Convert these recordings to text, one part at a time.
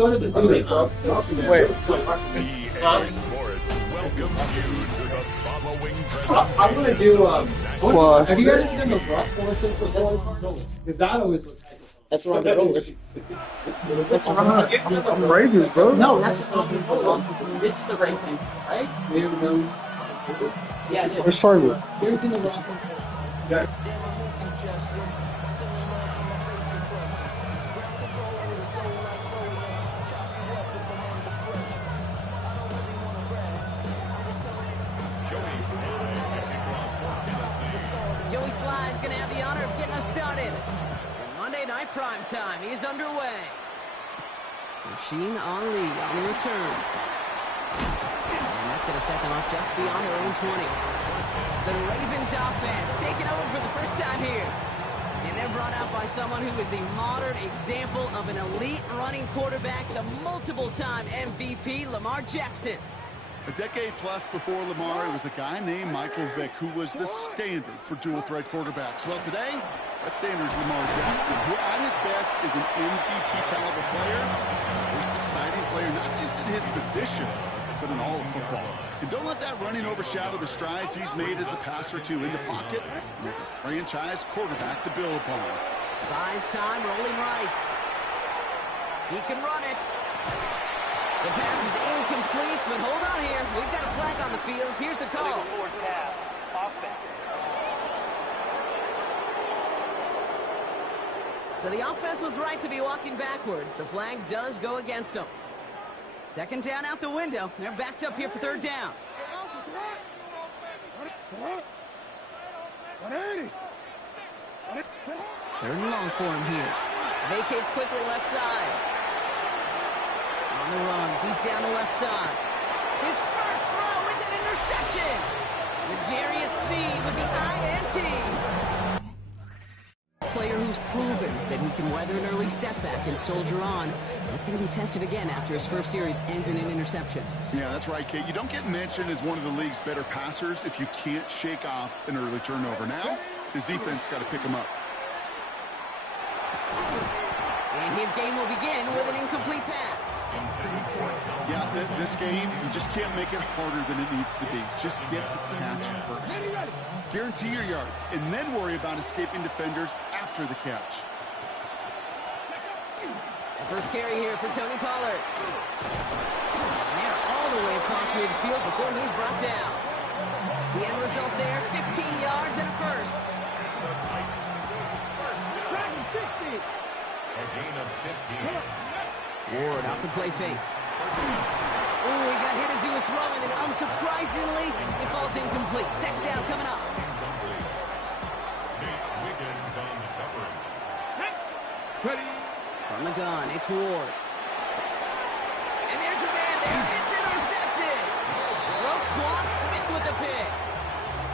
Wait. EA Sports welcomes you to the following presentation. I'm gonna do. What? Have you guys ever done the rough courses before? Because that always looks like that's wrong roller. That's wrong. I'm Ravens, bro. No, that's wrong roller. This is the right thing, right? We have no. Yeah, it is. Where's Target? Here's in the rough. Joey Sly's going to have the honor of getting us started. Monday Night Prime Time is underway. Machine Ali on the return. And that's going to set them up just beyond their own 20. So the Ravens offense taking over for the first time here. And they're brought out by someone who is the modern example of an elite running quarterback, the multiple-time MVP, Lamar Jackson. A decade plus before Lamar, it was a guy named Michael Vick who was the standard for dual-threat quarterbacks. Well, today, that standard is Lamar Jackson, who at his best is an MVP-caliber player, most exciting player, not just in his position, but in all of football. And don't let that running overshadow the strides he's made as a passer, too, in the pocket, and as a franchise quarterback to build upon. Buys time, rolling right. He can run it. The pass is incomplete, but hold on here. We've got a flag on the field. Here's the call. So the offense was right to be walking backwards. The flag does go against them. Second down out the window. They're backed up here for third down. Third and long for him here. Vacates quickly left side. On the run, deep down the left side. His first throw is an interception. L'Jarius Sneed with the INT. Player who's proven that he can weather an early setback and soldier on. That's going to be tested again after his first series ends in an interception. Yeah, that's right, Kate. You don't get mentioned as one of the league's better passers if you can't shake off an early turnover. Now, his defense got to pick him up. And his game will begin with an incomplete pass. Yeah, this game, you just can't make it harder than it needs to be. Just get the catch first. Guarantee your yards, and then worry about escaping defenders after the catch. The first carry here for Tony Pollard. And they're all the way across midfield before he's brought down. The end result there, 15 yards and a first. A gain of 15. Ward off the play fake. Oh, he got hit as he was throwing, and unsurprisingly, it falls incomplete. Second down coming up. Wiggins on the coverage. From the gun, it's Ward. And there's a man there. It's intercepted. Roquan Smith with the pick.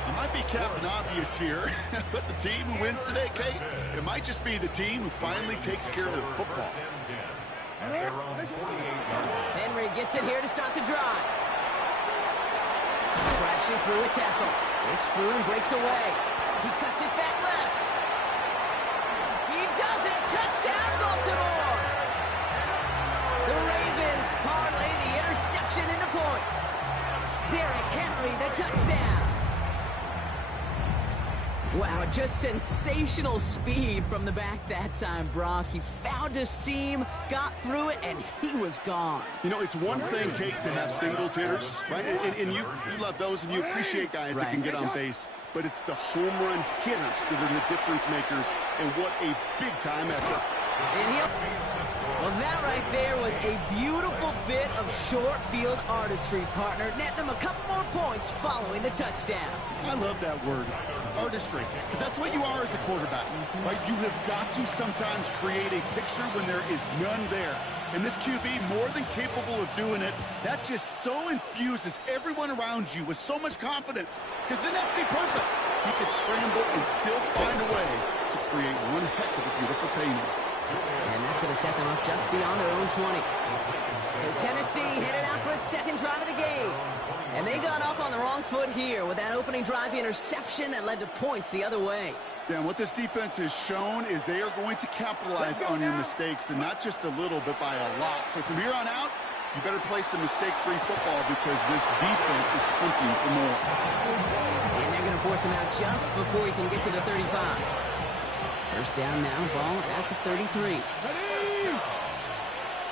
It might be Captain Obvious here, but the team who wins today, Kate, it might just be the team who finally takes care of the football. At their own 48-yard line. Henry gets it here to start the drive. Crashes through a tackle. Breaks through and breaks away. He cuts it back left. He does it. Touchdown, Baltimore. The Ravens parlay the interception into points. Derrick Henry, the touchdown. Wow, just sensational speed from the back that time, Brock. He found a seam, got through it, and he was gone. You know, it's one thing, Kate, to have singles hitters, right? And you love those, and you appreciate guys that can get on base. But it's the home run hitters that are the difference makers, and what a big-time effort. Well, that right there was a beautiful bit of short field artistry, partner. Netting them a couple more points following the touchdown. I love that word, artistry, because that's what you are as a quarterback, right? You have got to sometimes create a picture when there is none there. And this QB, more than capable of doing it, that just so infuses everyone around you with so much confidence, because it didn't have to be perfect. He could scramble and still find a way to create one heck of a beautiful painting. And that's going to set them up just beyond their own 20. So Tennessee headed out for its second drive of the game. And they got off on the wrong foot here with that opening drive interception that led to points the other way. Yeah, and what this defense has shown is they are going to capitalize on your mistakes, and not just a little, but by a lot. So from here on out, you better play some mistake-free football because this defense is hunting for more. And they're going to force him out just before he can get to the 35. First down now, ball at the 33.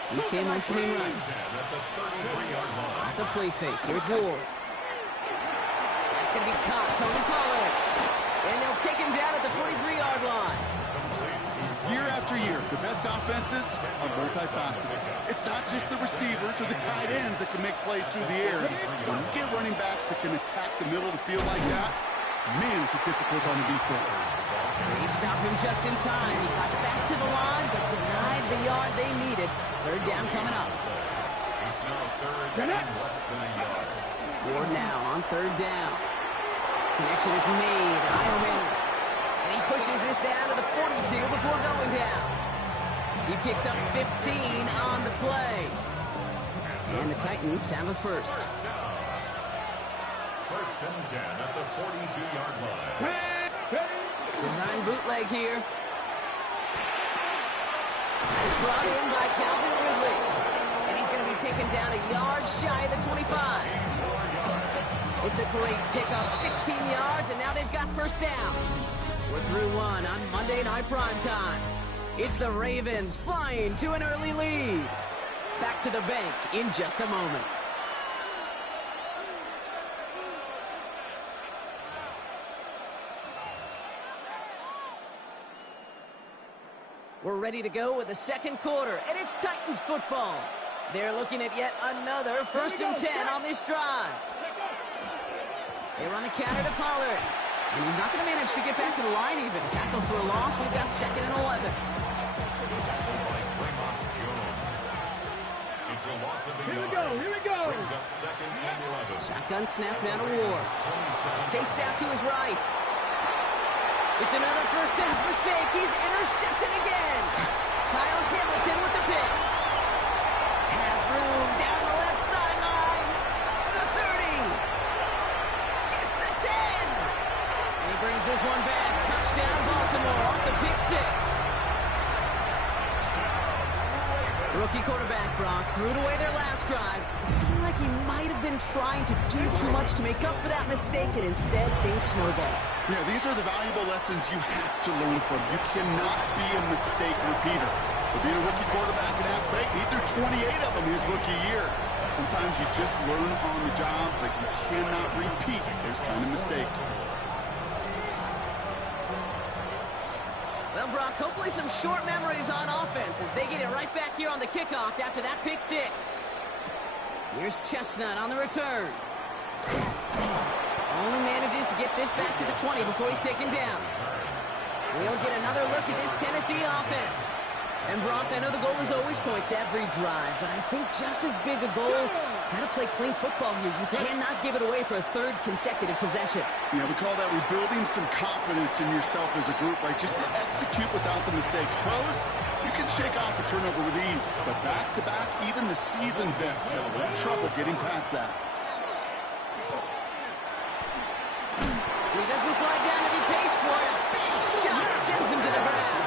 DK motioning right. Off the play fake. Here's Ward. That's going to be caught. Tony Pollard. And they'll take him down at the 43-yard line. Year after year, the best offenses are multifaceted. It's not just the receivers or the tight ends that can make plays through the air. When you get running backs that can attack the middle of the field like that, man, is it difficult on the defense. They stopped him just in time. He got back to the line, but denied the yard they needed. Third down coming up. It's now third and less than a yard. Ward now on third down. Connection is made. Heilman. And he pushes this down to the 42 before going down. He picks up 15 on the play. And the Titans have a first. First and 10 at the 42-yard line. Design bootleg here. It's brought in by Calvin Ridley. And he's going to be taken down a yard shy of the 25. It's a great pickup, 16 yards, and now they've got first down. We're through one on Monday Night Primetime. It's the Ravens flying to an early lead. Back to the bank in just a moment. We're ready to go with the second quarter, and it's Titans football. They're looking at yet another first and 10 on this drive. They run the counter to Pollard. And he's not going to manage to get back to the line even. Tackle for a loss. We've got second and 11. It's a loss of Here we go, here we go. Brings up second and 11. Shotgun snap now to Ward. Chased out to his right. It's another first half mistake. He's intercepted again. Kyle Hamilton with the pick. Has room down the left sideline. The 30. Gets the 10. And he brings this one back. Touchdown Baltimore off the pick six. Rookie quarterback Brock threw it away their last drive. It seemed like he might have been trying to do too much to make up for that mistake, and instead things snowballed. Yeah, these are the valuable lessons you have to learn from. You cannot be a mistake repeater. But being a rookie quarterback in Aspect, he threw 28 of them his rookie year. Sometimes you just learn on the job, but you cannot repeat those kind of mistakes. Well, Brock, hopefully some short memories on offense as they get it right back here on the kickoff after that pick six. Here's Chestnut on the return. Only manages to get this back to the 20 before he's taken down. We'll get another look at this Tennessee offense. And Brock, I know the goal is always points every drive, but I think just as big a goal, gotta play clean football here. You cannot give it away for a third consecutive possession. Yeah, we call that rebuilding some confidence in yourself as a group, right? Just to execute without the mistakes. Pros, you can shake off a turnover with ease, but back-to-back, even the seasoned vets have a little trouble getting past that. He doesn't slide down and he pays for it. A big shot sends him to the ground.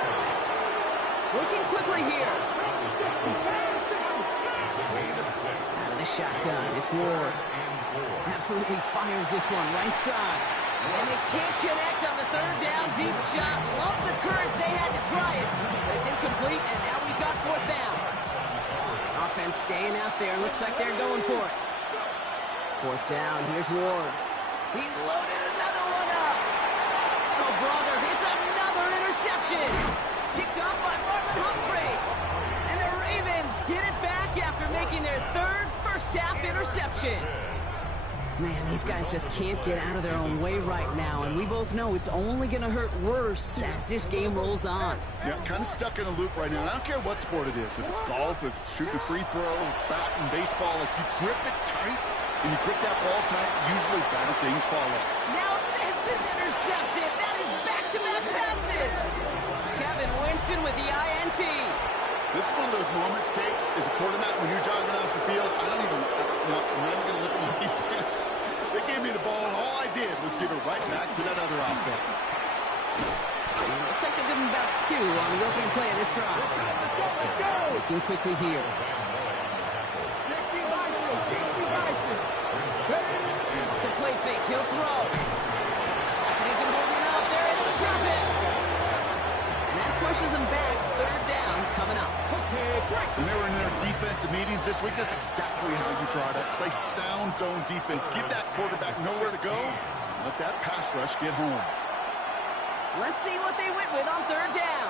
Working quickly here. Out of the shotgun, it's Ward. Absolutely fires this one right side. And they can't connect on the third down deep shot. Love the courage they had to try it. But it's incomplete, and now we've got fourth down. Offense staying out there. Looks like they're going for it. Fourth down, here's Ward. He's loaded another one up. Oh, brother, it's another interception. Picked off by Marlon Humphrey. And the Ravens get it back after making their third first-half interception. Man, these guys just can't get out of their own way right now, and we both know it's only going to hurt worse as this game rolls on. Yeah, kind of stuck in a loop right now. I don't care what sport it is. If it's golf, if it's shooting a free throw, bat and baseball, if you grip it tight and you grip that ball tight, usually bad things follow. Now this is intercepted. That is back-to-back passes. Kevin Wynn Winston with the INT. This is one of those moments, Kate, as a quarterback, when you're jogging off the field, I'm not even going to look at my defense. They gave me the ball, and all I did was give it right back to that other offense. Looks like they're giving about 2 on the opening play of this drive. Looking quickly here. The play fake, he'll throw. And he's holding up, they're able to drop it. And that pushes them back, 3rd down coming up. When they were in their defensive meetings this week, that's exactly how you draw it up. Play sound zone defense. Give that quarterback nowhere to go. Let that pass rush get home. Let's see what they went with on 3rd down.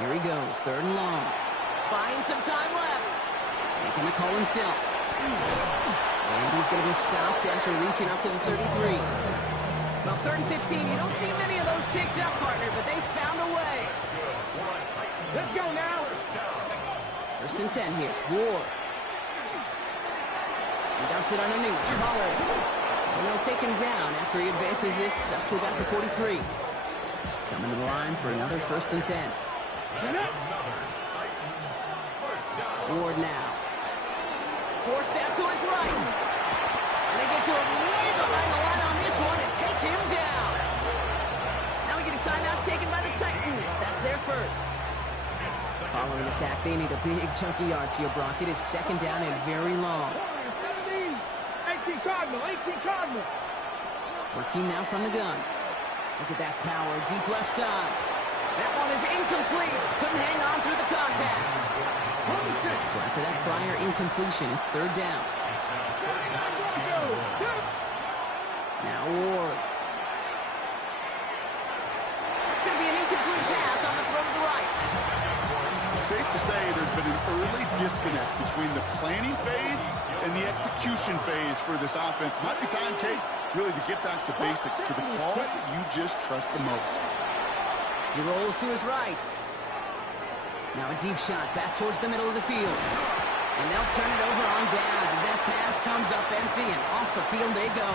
Here he goes, 3rd and long. Buying some time left. Making the call himself. And he's going to be stopped after reaching up to the 33. Well, 3rd and 15, you don't see many of those picked up, partner, but they found a way. Let's go now. 1st and 10 here. Ward. He dumps it underneath. Pollard. And they'll take him down after he advances this up to about the 43. Coming to the line for another 1st and 10. Ward now. Forced out to his right. And they get to him way behind the line on this one and take him down. Now we get a timeout taken by the Titans. That's their first. Following the sack, they need a big chunky yards here, Brock. It is 2nd down and very long. 18 Cardinal. Working now from the gun. Look at that power, deep left side. That one is incomplete. Couldn't hang on through the contact. So after that prior incompletion, it's 3rd down. Now Ward. That's going to be an incomplete pass on the throw to the right. Safe to say there's been an early disconnect between the planning phase and the execution phase for this offense. Might be time, Kate, really to get back to basics, to the calls that you just trust the most. He rolls to his right. Now a deep shot back towards the middle of the field. And they'll turn it over on downs as that pass comes up empty and off the field they go.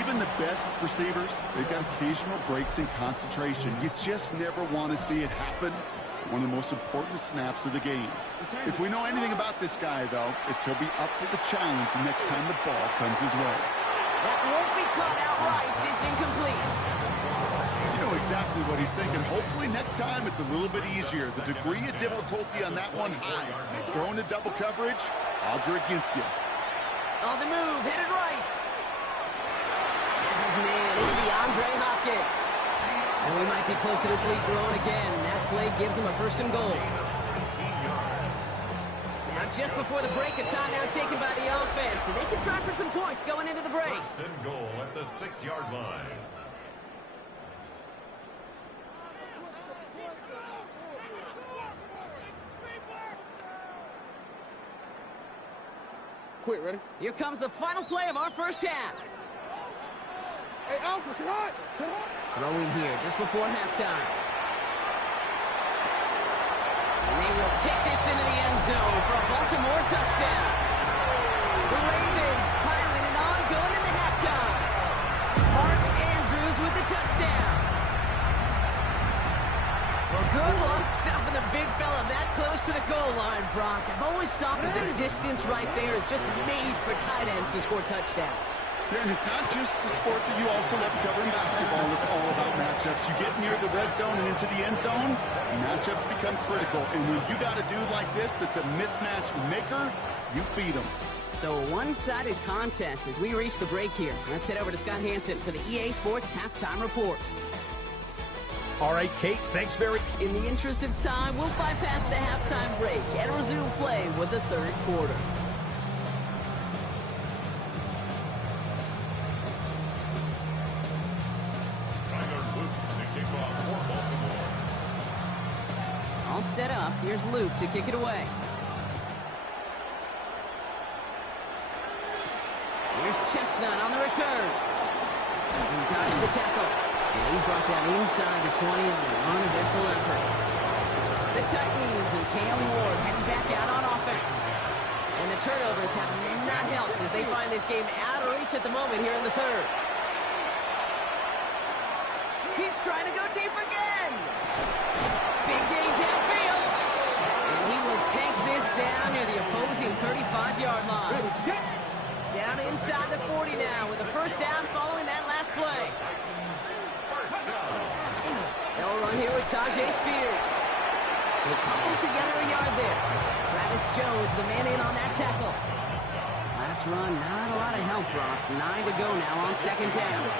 Even the best receivers, they've got occasional breaks in concentration. You just never want to see it happen. One of the most important snaps of the game. If we know anything about this guy, though, it's he'll be up for the challenge the next time the ball comes his way. That won't be caught outright. It's incomplete. You know exactly what he's thinking. Hopefully next time it's a little bit easier. The degree of difficulty on that one high. Thrown to double coverage, odds are against you. On the move, headed right. As his man is DeAndre Hopkins. And we might be close to this lead growing again. That play gives him a 1st and goal. Now just before the break, a timeout taken by the offense. And they can try for some points going into the break. 1st and goal at the 6-yard line. Quick, ready? Here comes the final play of our first half. Hey, Alpha, to the right. Throwing here just before halftime. And they will take this into the end zone for a Baltimore touchdown. The Ravens piling it on, going into halftime. Mark Andrews with the touchdown. Well, good luck stopping the big fella that close to the goal line, Brock. I've always thought that the distance right there is just made for tight ends to score touchdowns. Yeah, and it's not just the sport that you also love to cover in basketball. It's all about matchups. You get near the red zone and into the end zone, matchups become critical. And when you got a dude like this that's a mismatch maker, you feed him. So a one-sided contest as we reach the break here. Let's head over to Scott Hansen for the EA Sports Halftime Report. All right, Kate, thanks very much. In the interest of time, we'll bypass the halftime break and resume play with the 3rd quarter. All set up. Here's Luke to kick it away. Here's Chestnut on the return. He dodged the tackle. And he's brought down inside the 20 on an uneventful effort. The Titans and Cam Ward heading back out on offense. And the turnovers have not helped as they find this game out of reach at the moment here in the 3rd. He's trying to go deep again. Big gain downfield. And he will take this down near the opposing 35-yard line. Down inside the 40 now with a first down following that last play. They'll run here with Tajay Spears. They'll couple together a yard there. Travis Jones, the man in on that tackle. Last run, not a lot of help, Brock. 9 to go now on second down.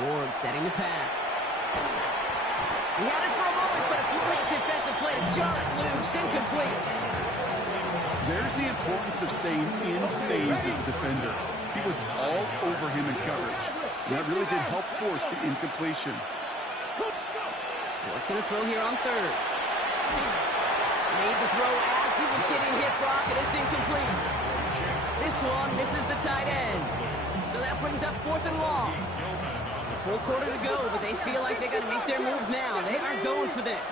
Ward setting the pass. He had it for a moment, but a late defensive play to jar it loose, incomplete. There's the importance of staying in phase as a defender. He was all over him in coverage. And that really did help force the incompletion. Ward's going to throw here on third. Made the throw as he was getting hit, Brock, and it's incomplete. This one misses the tight end. So that brings up 4th and long. Full quarter to go, but they feel like they got to make their move now. They are going for this.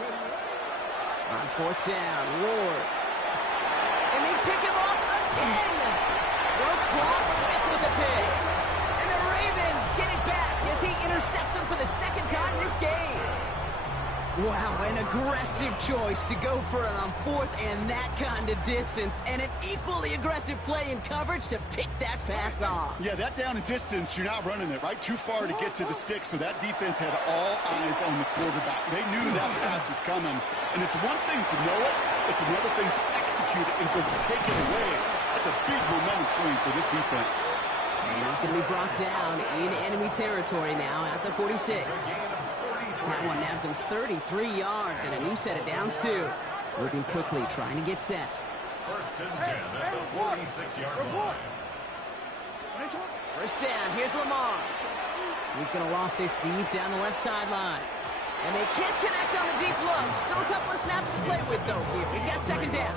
On 4th down, Ward. And they pick him off again. Roquan Smith with the pick. And the Ravens get it back as he intercepts him for the second time this game. Wow, an aggressive choice to go for it on 4th and that kind of distance. And an equally aggressive play in coverage to pick that pass off. Yeah, that down and distance, you're not running it, right? Too far to get to the stick, so that defense had all eyes on the quarterback. They knew that pass was coming. And it's one thing to know it, it's another thing to execute it and go take it away. That's a big momentum swing for this defense. And he's going to be brought down in enemy territory now at the 46. That one nabs him 33 yards and a new set of downs, too. Moving quickly, trying to get set. First and 10 at the 46-yard line. First down, here's Lamar. He's going to loft this deep down the left sideline. And they can't connect on the deep look. Still a couple of snaps to play with, though, here. We've got second down.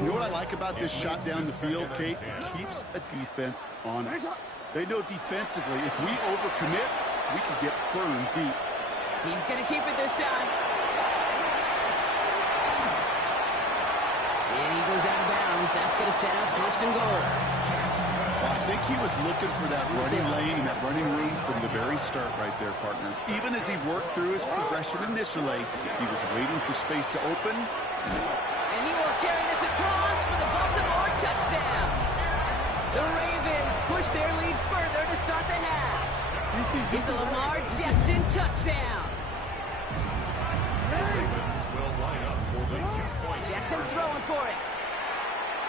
You know what I like about this shot down the field, Kate? It keeps a defense honest. They know defensively, if we overcommit, we could get burned deep. He's going to keep it this time. And he goes out of bounds. That's going to set up 1st and goal. Well, I think he was looking for that running lane and that running room from the very start right there, partner. Even as he worked through his progression initially, he was waiting for space to open. And he will carry this across for the Baltimore touchdown. The Ravens push their lead further to start the half. It's a Lamar Jackson touchdown. Ravens will line up for the 2-point. Jackson throwing for it.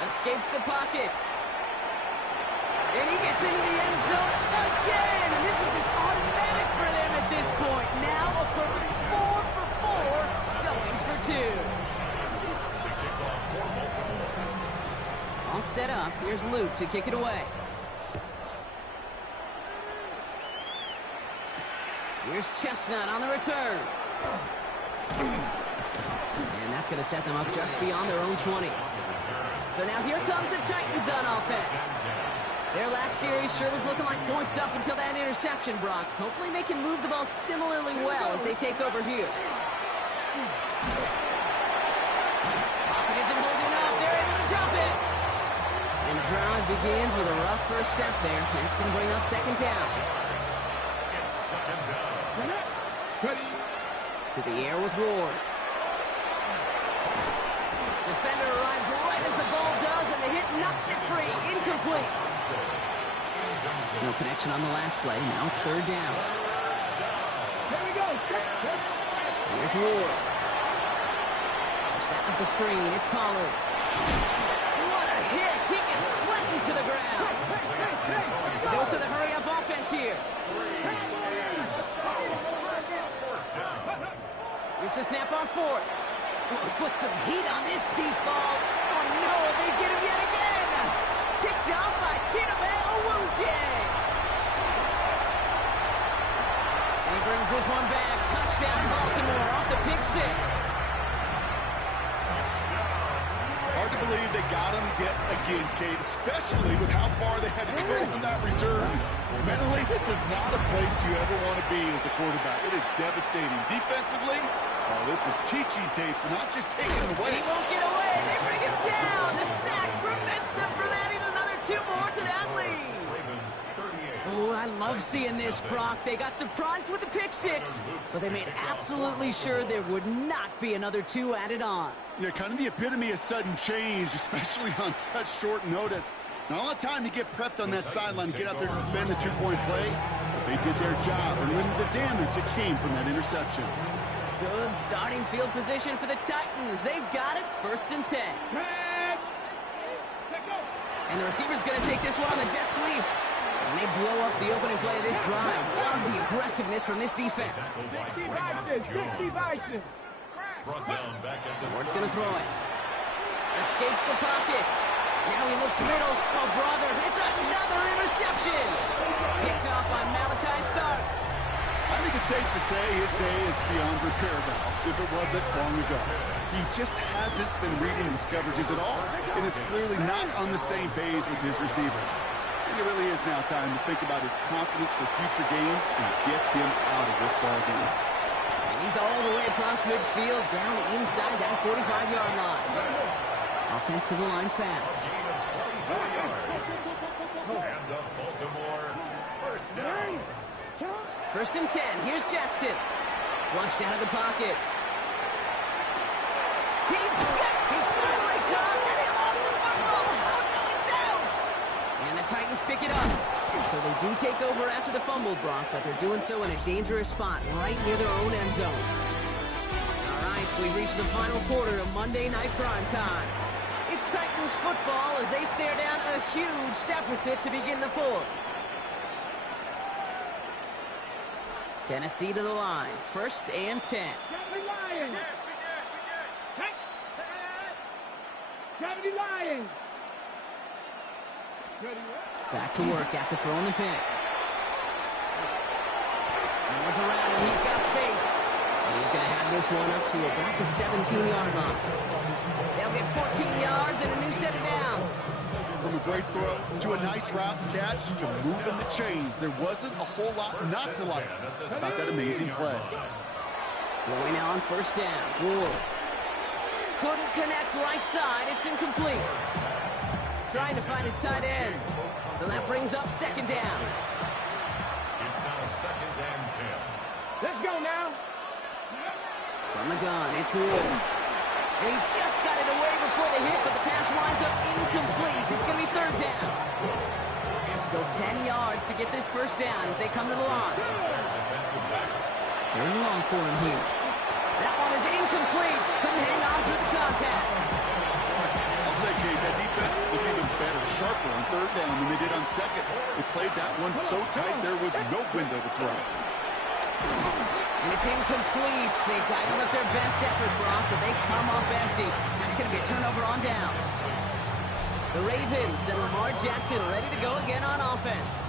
Escapes the pocket. And he gets into the end zone again. And this is just automatic for them at this point. Now a perfect 4 for 4, going for 2. All set up. Here's Luke to kick it away. Here's Chestnut on the return. And that's going to set them up just beyond their own 20. So now here comes the Titans on offense. Their last series sure was looking like points up until that interception, Brock. Hopefully they can move the ball similarly well as they take over here. Pocket isn't holding up. They're able to drop it. And the drive begins with a rough first step there. That's going to bring up second down. To the air with Ward. Defender arrives right as the ball does, and the hit knocks it free. Incomplete. No connection on the last play. Now it's 3rd down. Here we go. Here's Ward. Setting up the screen. It's Pollard. What a hit. He gets flattened to the ground. A dose of the hurry-up offense here. Here's the snap on 4th. Oh, put some heat on this deep ball. Oh, no, they get him yet again. Picked off by Chidobe Awuzie. And he brings this one back. Touchdown, Baltimore, off the pick 6. Hard to believe they got him yet again, Kate, especially with how far they had to go on that return. Mentally, this is not a place you ever want to be as a quarterback. It is devastating. Defensively, oh, this is teaching tape for not just taking it away. He won't get away. They bring him down. The sack prevents them from adding another 2 more to that lead. Ooh, I love seeing this, Brock. They got surprised with the pick six, but they made absolutely sure there would not be another 2 added on. Yeah, kind of the epitome of sudden change, especially on such short notice. Not a lot of time to get prepped on that sideline to get out there to defend the 2-point play, but they did their job and limited the damage that came from that interception. Good starting field position for the Titans. They've got it, 1st and 10. And the receiver's going to take this one on the jet sweep. And they blow up the opening play of this drive. Love the aggressiveness from this defense. Ward's going to throw it. Escapes the pocket. Now he looks middle. Oh, brother, it's another interception. Picked off by Malachi Starks. I think it's safe to say his day is beyond repair now, if it wasn't long ago. He just hasn't been reading these coverages at all, and is clearly not on the same page with his receivers. I think it really is now time to think about his confidence for future games and get him out of this ball game. And he's all the way across midfield, down inside that 45-yard line. Offensive line fast. And the Baltimore first down. 1st and 10. Here's Jackson. Flushed out of the pocket. He's finally caught, and he lost the football. Oh, no, it's out! And the Titans pick it up. So they do take over after the fumble, Brock, but they're doing so in a dangerous spot right near their own end zone. All right, so we reach the final quarter of Monday Night Prime Time. It's Titans football as they stare down a huge deficit to begin the fourth. Tennessee to the line, 1st and 10. Back to work after throwing the pick. Ward's around and he's got space. And he's going to have this one up to about the 17-yard line. They'll get 14 yards and a new set of downs. From a great throw to a nice route and catch to moving the chains, there wasn't a whole lot not to like about that amazing play. Throwing now on 1st down. Ward. Couldn't connect right side. It's incomplete. Trying to find his tight end. So that brings up 2nd down. It's now 2nd and 10. Let's go now. From the gun, it's Ward. And he just got it away before the hit, but the pass winds up incomplete. It's going to be 3rd down. So 10 yards to get this 1st down as they come to the line. 3rd and long for him here. That one is incomplete. Couldn't hang on through the contact. I'll say, Kate, that defense looked even better, sharper on 3rd down than they did on 2nd. They played that one so tight there was no window to throw. And it's incomplete. They dialed up their best effort, Brock, but they come up empty. That's going to be a turnover on downs. The Ravens and Lamar Jackson ready to go again on offense.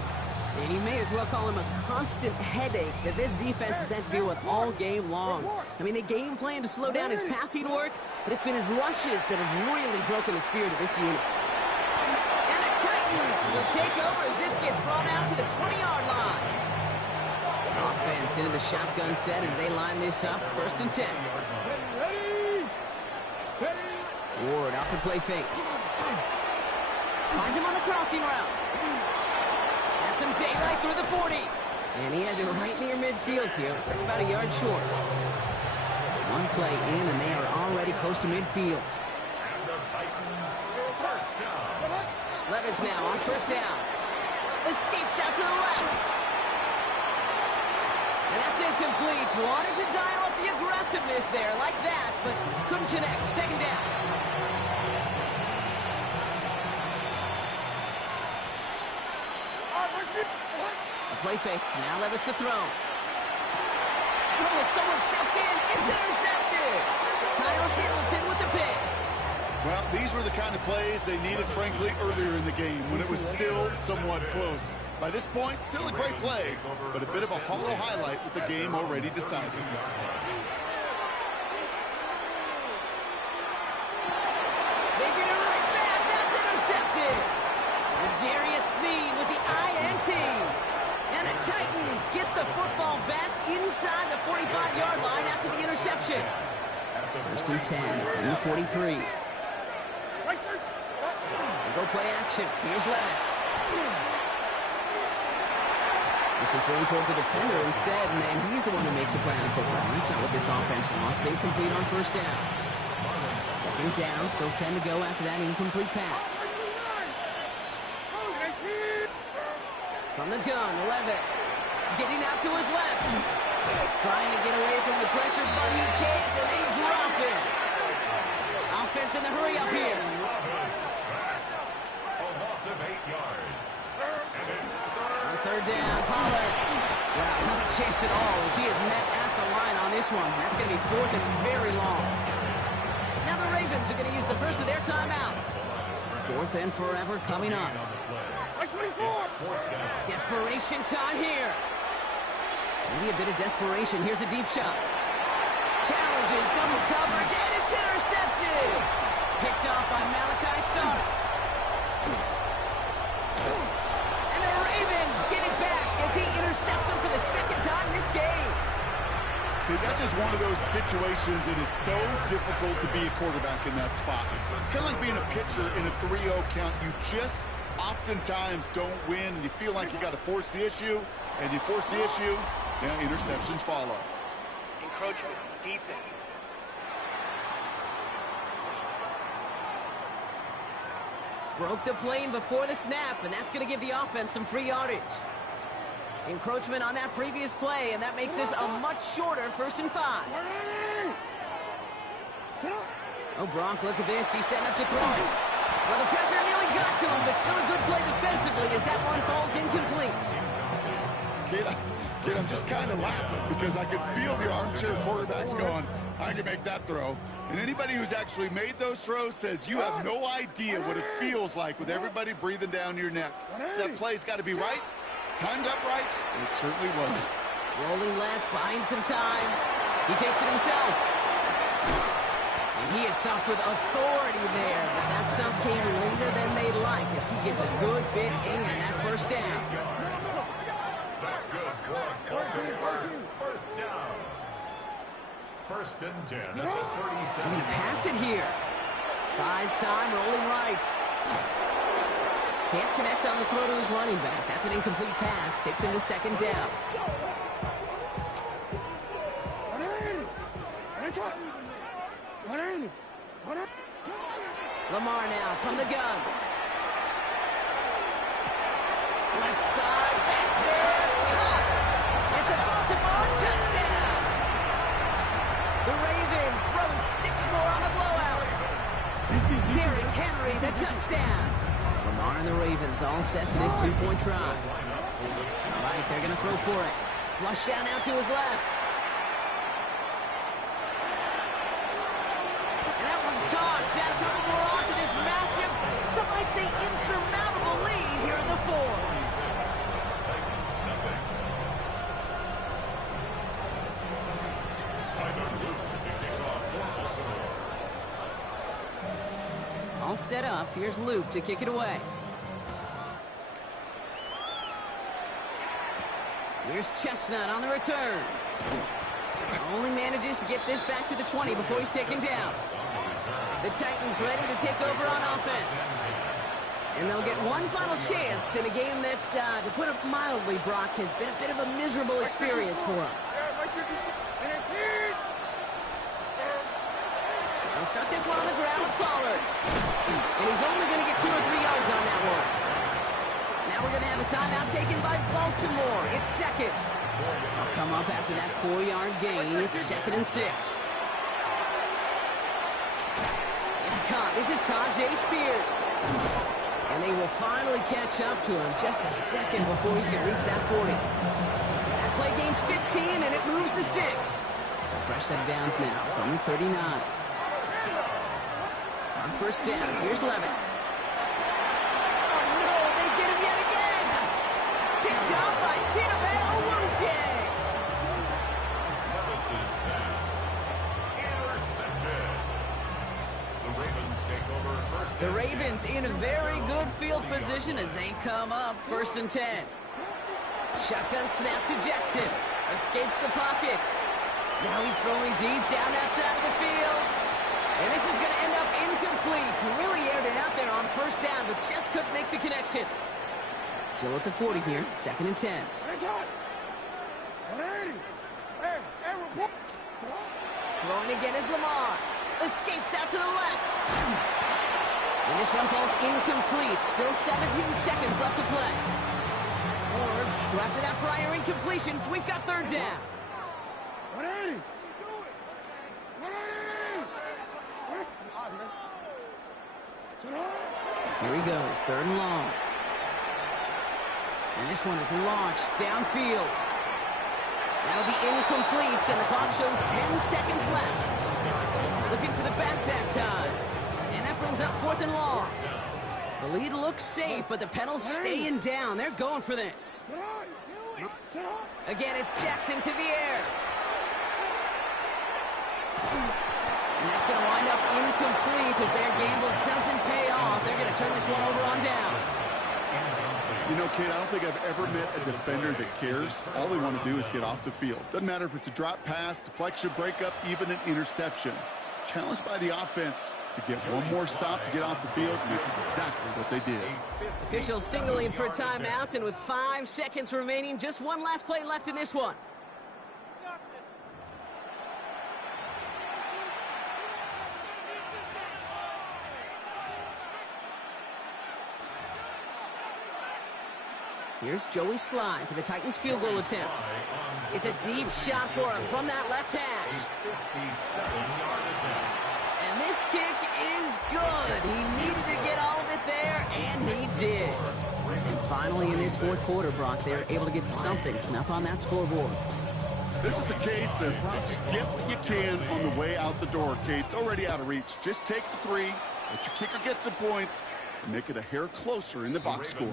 And you may as well call him a constant headache that this defense has had to deal with all game long. I mean, they game plan to slow down his passing work, but it's been his rushes that have really broken the spirit of this unit. And the Titans will take over as this gets brought out to the 20-yard line. Offense into the shotgun set as they line this up. 1st and 10. Ward off the play fake. Finds him on the crossing route. Has some daylight through the 40. And he has it right near midfield here. It's about a yard short. One play in and they are already close to midfield. And the Titans first down. Levis now on 1st down. Escapes out to the left. And that's incomplete. Wanted to dial up the aggressiveness there like that, but couldn't connect. 2nd down. A play fake. Now Levis to throw. Oh, someone stepped in. It's intercepted. Kyle Hamilton with the pick. Well, these were the kind of plays they needed, frankly, earlier in the game when it was still somewhat close. By this point, still a great play, but a bit of a hollow highlight with the game already decided. They get it right back. That's intercepted. Jarius Sneed with the INT. And the Titans get the football back inside the 45-yard line after the interception. 1st and 10 from the 43. Go play action. Here's Levis. This is thrown towards a defender instead, and he's the one who makes a play on football. That's not what this offense wants. Incomplete on first down. Second down, still 10 to go after that incomplete pass. From the gun, Levis. Getting out to his left. Trying to get away from the pressure, but he can't, and they drop it. Offense in the hurry up here. A loss of 8 yards. And it's On third down, Pollard. Wow, not a chance at all as he is met at the line on this one. That's going to be fourth and very long. Now the Ravens are going to use the first of their timeouts. Fourth and forever coming up. Desperation time here. Maybe a bit of desperation. Here's a deep shot. Challenges, double coverage, and it's intercepted. Picked off by Malachi Starks. And the Ravens get it back as he intercepts him for the second time this game. Dude, that's just one of those situations that is so difficult to be a quarterback in that spot. It's kind of like being a pitcher in a 3-0 count. You just oftentimes don't win, and you feel like you got to force the issue, and you force the issue, interceptions follow. Encroachment, defense. Broke the plane before the snap, and that's going to give the offense some free yardage. Encroachment on that previous play, and that makes this a much shorter 1st and 5. Oh, Gronk, look at this. He's setting up to throw it. Well, the pressure nearly got to him, but still a good play defensively as that one falls incomplete. Kid, I'm just kind of laughing because I could feel the armchair quarterbacks going, I can make that throw. And anybody who's actually made those throws says you have no idea what it feels like with everybody breathing down your neck. That play's got to be right, timed up right, and it certainly was. Rolling left, buying some time. He takes it himself. And he is stopped with authority there, but that stop came later than they'd like as he gets a good bit in that first down. That's good. First down. 1st and 10 at the 37. They're going to pass it here. Buys time, rolling right. Can't connect on the throw to his running back. That's an incomplete pass. Takes him to 2nd down. Lamar now from the gun. Left side, that's there. Caught. It's a Baltimore touchdown. The Ravens throwing 6 more on the blowout. Derrick Henry, the touchdown. Lamar and the Ravens all set for this 2-point try. All right, they're going to throw for it. Flush down out to his left. And that one's gone. Add a couple more on to this massive, some might say insurmountable lead here in the 4th. All set up. Here's Luke to kick it away. Here's Chestnut on the return. Only manages to get this back to the 20 before he's taken down. The Titans ready to take over on offense. And they'll get one final chance in a game that, to put it mildly, Brock, has been a bit of a miserable experience for them. They'll start this one on the ground with Pollard. And he's only going to get 2 or 3 yards on that one. Now we're going to have a timeout taken by Baltimore. It's 2nd. They'll come up after that 4-yard gain. It's 2nd and 6. It's caught. This is Tajay Spears. And they will finally catch up to him just a second before he can reach that 40. That play gains 15, and it moves the sticks. So fresh set of downs now from the 39. On first down, here's Levis. Oh, no, they get him yet again. Picked up by Chidobe Awuzie. Levis's pass. Intercepted. The Ravens take over 1st. The Ravens in a very good field position as they come up 1st and 10. Shotgun snap to Jackson. Escapes the pocket. Now he's throwing deep down outside of the field. And this is going to end up incomplete. He really aired it out there on first down, but just couldn't make the connection. Still at the 40 here, 2nd and 10. Throwing again is Lamar. Escapes out to the left. And this one falls incomplete. Still 17 seconds left to play. So after that prior incompletion, we've got third down. Here he goes, third and long. And this one is launched downfield. That'll be incomplete, and the clock shows 10 seconds left. Looking for the back that time. And that brings up fourth and long. The lead looks safe, but the pedal's staying down. They're going for this. Again, it's Jackson to the air. And that's going to wind up incomplete as their gamble doesn't pay off. They're going to turn this one over on downs. You know, Kate, I don't think I've ever met a defender that cares. All they want to do is get off the field. Doesn't matter if it's a drop pass, deflection, breakup, even an interception. Challenged by the offense to get one more stop to get off the field, and that's exactly what they did. Officials signaling for a timeout, and with 5 seconds remaining, just one last play left in this one. Here's Joey Sly for the Titans field goal attempt. It's a deep shot for him from that left hash. And this kick is good. He needed to get all of it there, and he did. And finally in this fourth quarter, Brock, they're able to get something up on that scoreboard. This is a case of just get what you can on the way out the door, Kate. It's already out of reach. Just take the three, let your kicker get some points, and make it a hair closer in the box score.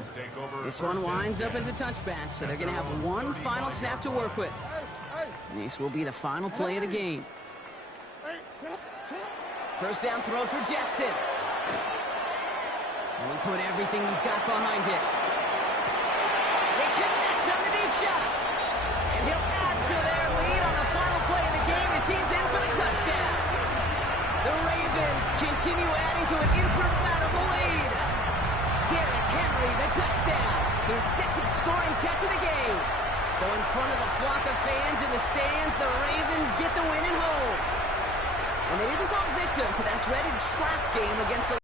This one winds up as a touchback, so they're going to have one final snap to work with. This will be the final play of the game. First down throw for Jackson. And he put everything he's got behind it. They connect on the deep shot. And he'll add to their lead on the final play of the game as he's in for the touchdown. The Ravens continue adding to an insurmountable lead. Derrick Henry, the touchdown. His second scoring catch of the game. So in front of the flock of fans in the stands, the Ravens get the win at home. And they didn't fall victim to that dreaded trap game against the